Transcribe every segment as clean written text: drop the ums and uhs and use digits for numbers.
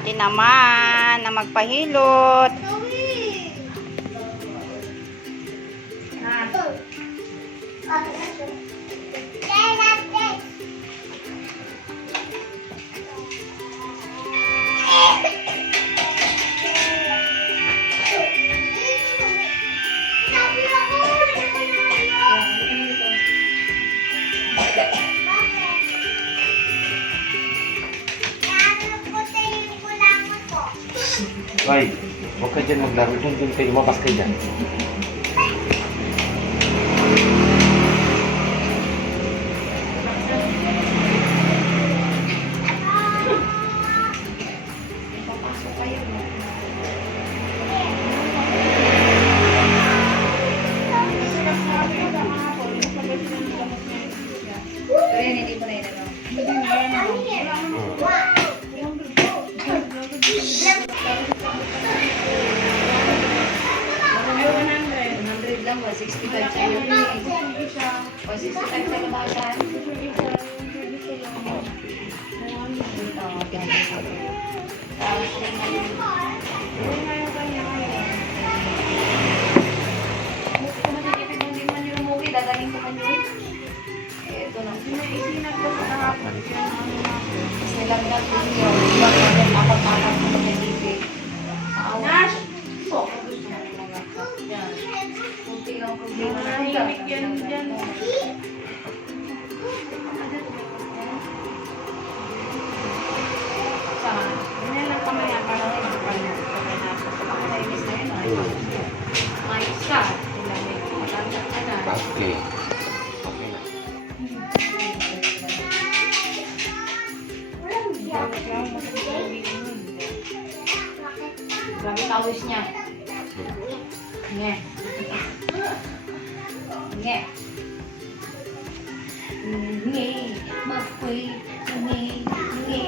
ate naman na magpahilot. Ay, huwag ka dyan maglaro. Doon kayo, lumabas kayo dyan. Dadaling ko man yun. Ito lang. Isinag ko sa kahapon. Silang natin yun. Apat-apat ko mag-ibig. Nash! So, gusto mo yung mga cup yan. Kunti lang problema na himik yan dyan. Saan? Ganyan lang kamaya para rin ang pala. Nakainis na yun. Mayos ka. Okay. Grabe tawis niya. Nge. Nge. Nge. Mapoy. Nge. Nge.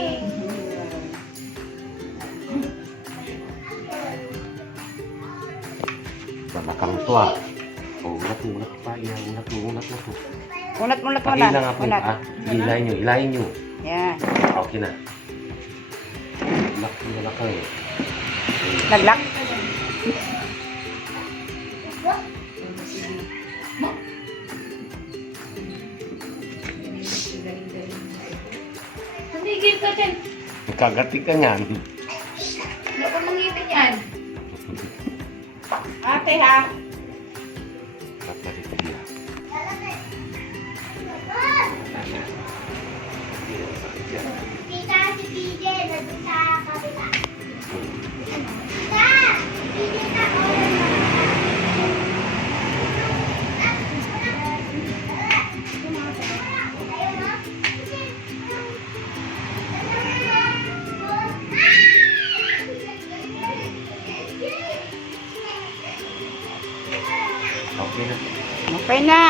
Babakang to ah. Oh, ulat pa. Ulat mo. Unat. Pakila nga po ah. Ilayin nyo. Yan. Okay na. Ulak ka eh. Naglak. Nandigil ka dyan. Kagati ka nga. Wala ka mangipin yan. Ate ha. Kagati ka niya. Tita, si PJ, nandun sa kabila. Tita, si PJ na Okay na. Okay na.